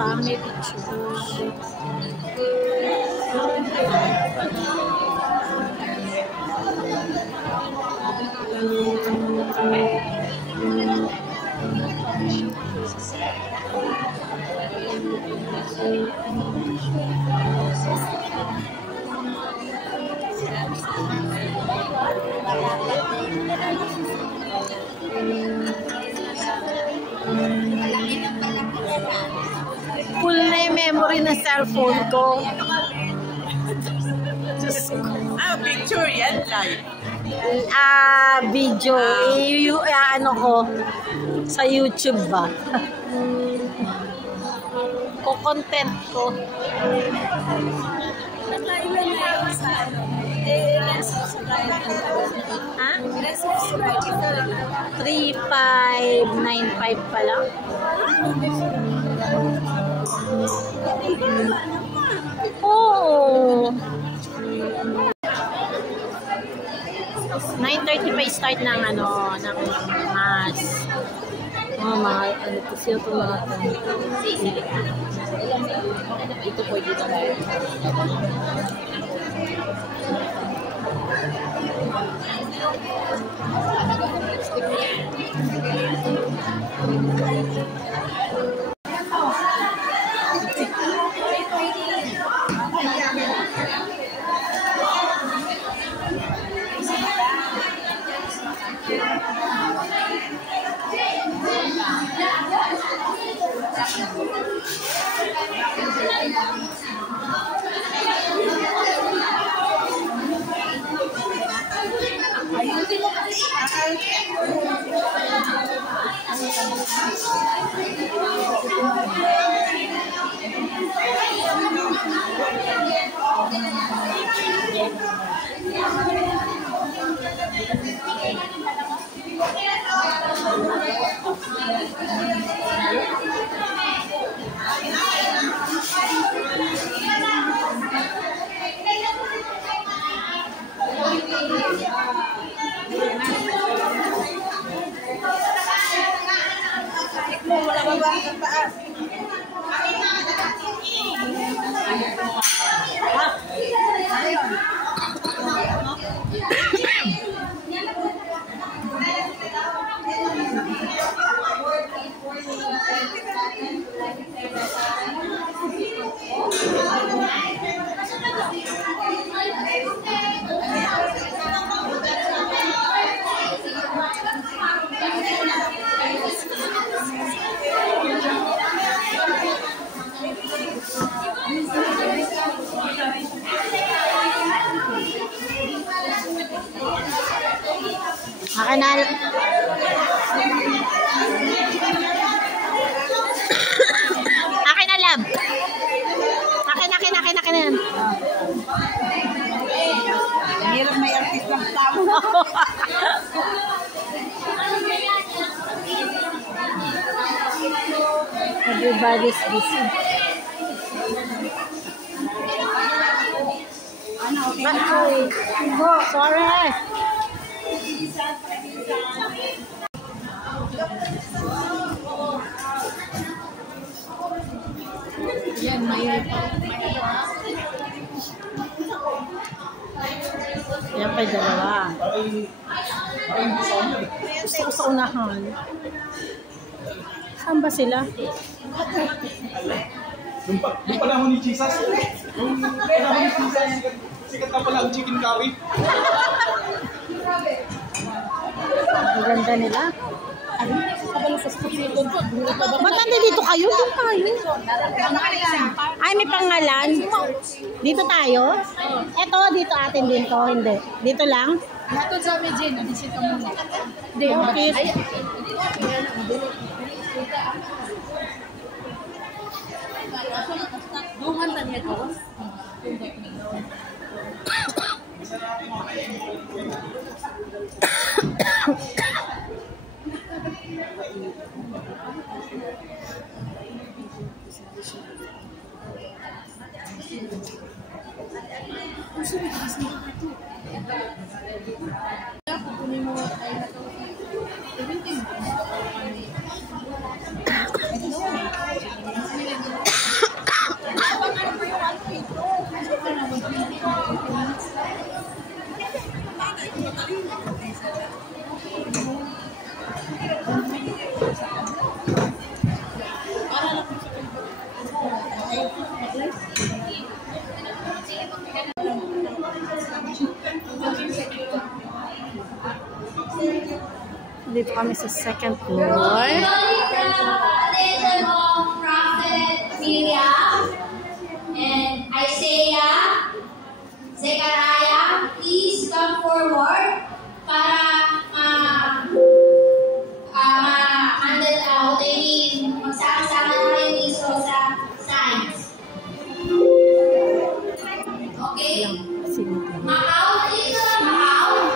Family church. Full na yung memory ng cellphone ko. Picture yan, live. Video. Ano ko, sa YouTube ba? Content ko. Ha? 3,595 pa lang. Oo. 9:30 start ng ng mass. Mga ano po siya ito mga ito po dito tayo. Akin na lab. Akin na yan. Hirap may artist ng tao. Everybody's busy. Sorry. Yan, may yan pa dalawa. Gusto ko sa unahan. Saan ba sila? Yung panahon ni Jesus. Yung panahon ni Jesus. Sikat na pala ang chicken curry. Ang ganda nila. Ba't nandito kayo? Doon tayo. Ay, may pangalan. Dito tayo? Eto, dito atin din to. Hindi. Dito lang? Nato sa Medellin, bisita muna. Hindi, okay. Dungan tanya ko. Dito kami sa second floor. Attention of Prophet Miriam and Isaiah, Zechariah, please come forward para magsama-sama na kayo dito sa science. Okay? Macau, dito sa Macau.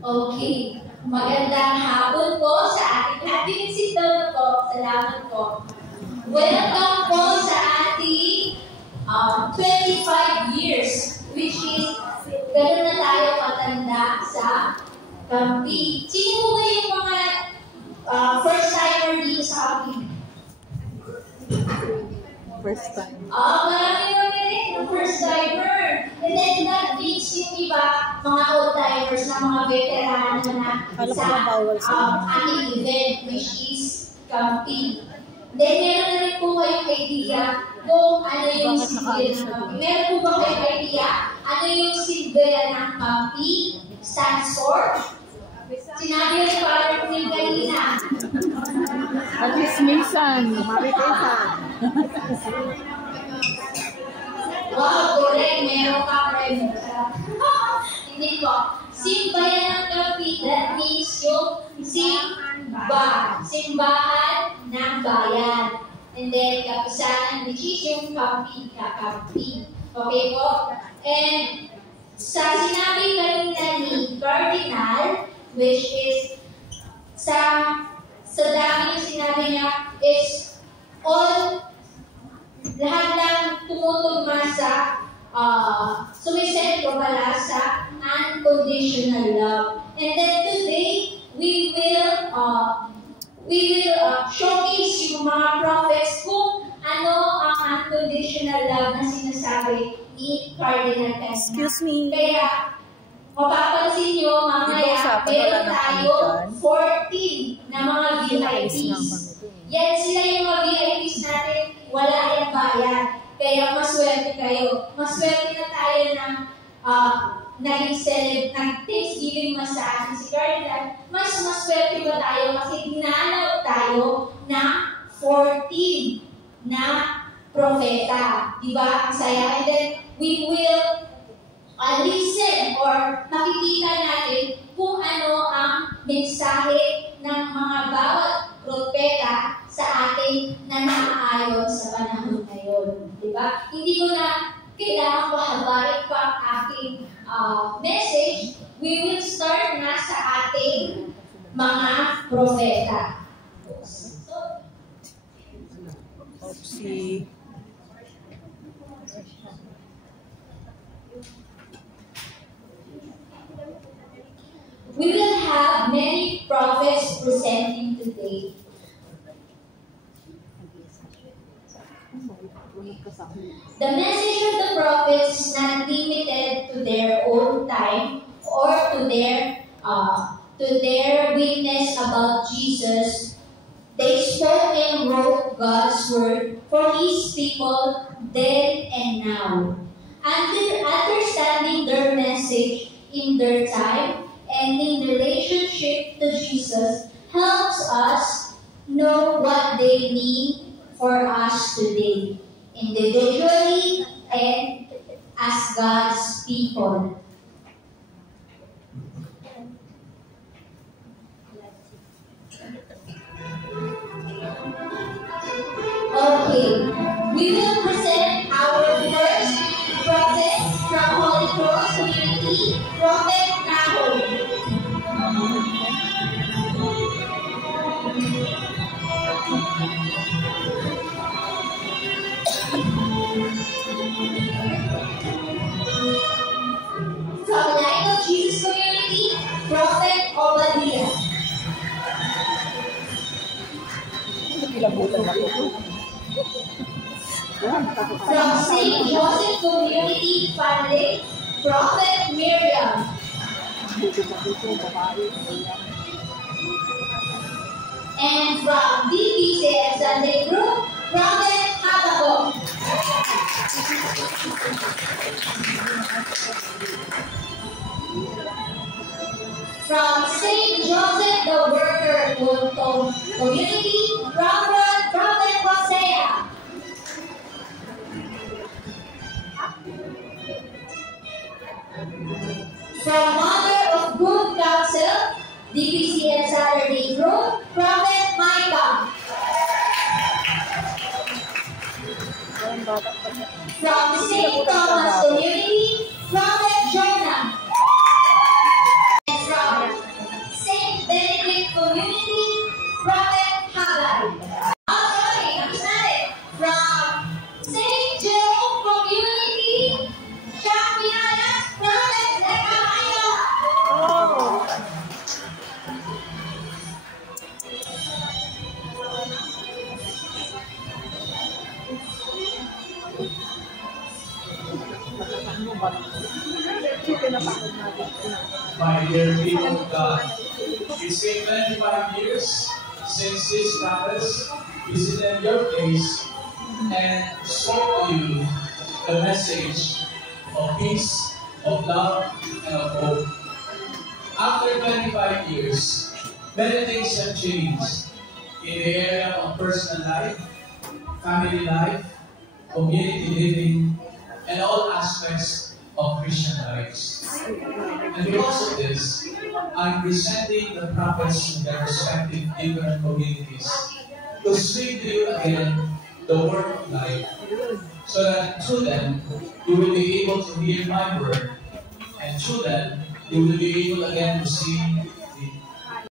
Okay. Magandang hapon po sa ating happy sit down na po. Salamat po. Welcome po sa ating 25 years, which is gano'n na tayo matanda sa Campi. Sino po ba yung mga first timer dito sa Campi? First time. Marami ng first timer. And then that means yung iba, mga old timers na mga veterano na sa ating event, which is Campi. Then meron na rin po kayong idea kung ano yung silbihan ng Campi. Meron po ba kayong idea ano yung silbihan ng Campi stands for? Sinabi yung parang ni kanina. Matismisan. Maritesan. Wow, correct. Meron ka, friend. Hindi po. Simbahan ng Campi, that means yung simba. Simbahan ng bayan. And then, kapisanan, which is yung Campi, Kakampi. Okay po? And sa sinabi kanina ni Cardinal, which is sa dami yung sinabi niya is lahat lang tumutugma sa sumisentro pala sa unconditional love. And then today, we will showcase yung mga prophets kung ano ang unconditional love na sinasabi ni Cardinal kanina. Excuse me. Kaya, mapapansin nyo mamaya, meron tayo 14 na mga VIPs. Yan sila yung mga VIPs natin, wala yung bayan. Kaya maswerte kayo. Maswerte na tayo ng nag-Thanksgiving mas sa atin si Cardinal. Mas maswerte ba tayo kasi dinalaw tayo ng 14 na propeta. Diba? Ang saya. And then, we will listen or makikita natin kung ano ang mensahe ng mga bawat propeta sa ating na naaayon sa panahon ngayon. Diba? Hindi ko na kailangan pahabarin pa ang aking message. We will start na sa ating mga propeta. Oopsie. We will have many prophets presenting today. The message of the prophets is not limited to their own time or to their witness about Jesus. They spoke and wrote God's word for His people then and now. Understanding their message in their time and in relationship to Jesus helps us know what they mean for us today, individually and as God's people. Okay, we will present our first prophet from Holy Cross Community, Prophet Naho. From Light of Jesus Community, Prophet Obadiah. From St. Joseph Community Family, Prophet Miriam. And from DPCF Sunday Group, Prophet Habakkuk. From St. Joseph the Worker Community, Prophet Hosea. From Mother of Good Counsel, DPCF Saturday Group, Prophet Micah. From St. Thomas Community, Prophet Jonah. And from St. Benedict Community, Prophet Haggai. From St. Jerome Community, Shapianas, Prophet Zechariah. My dear people of God, it's been 25 years since these prophets visited your place and spoke to you the message of peace, of love, and of hope. After 25 years, many things have changed in the area of personal life, family life, community living, and all aspects of Christian lives. And because of this, I'm presenting the prophets in their respective different communities to speak to you again the word of life, so that through them you will be able to hear my word, and through them you will be able again to see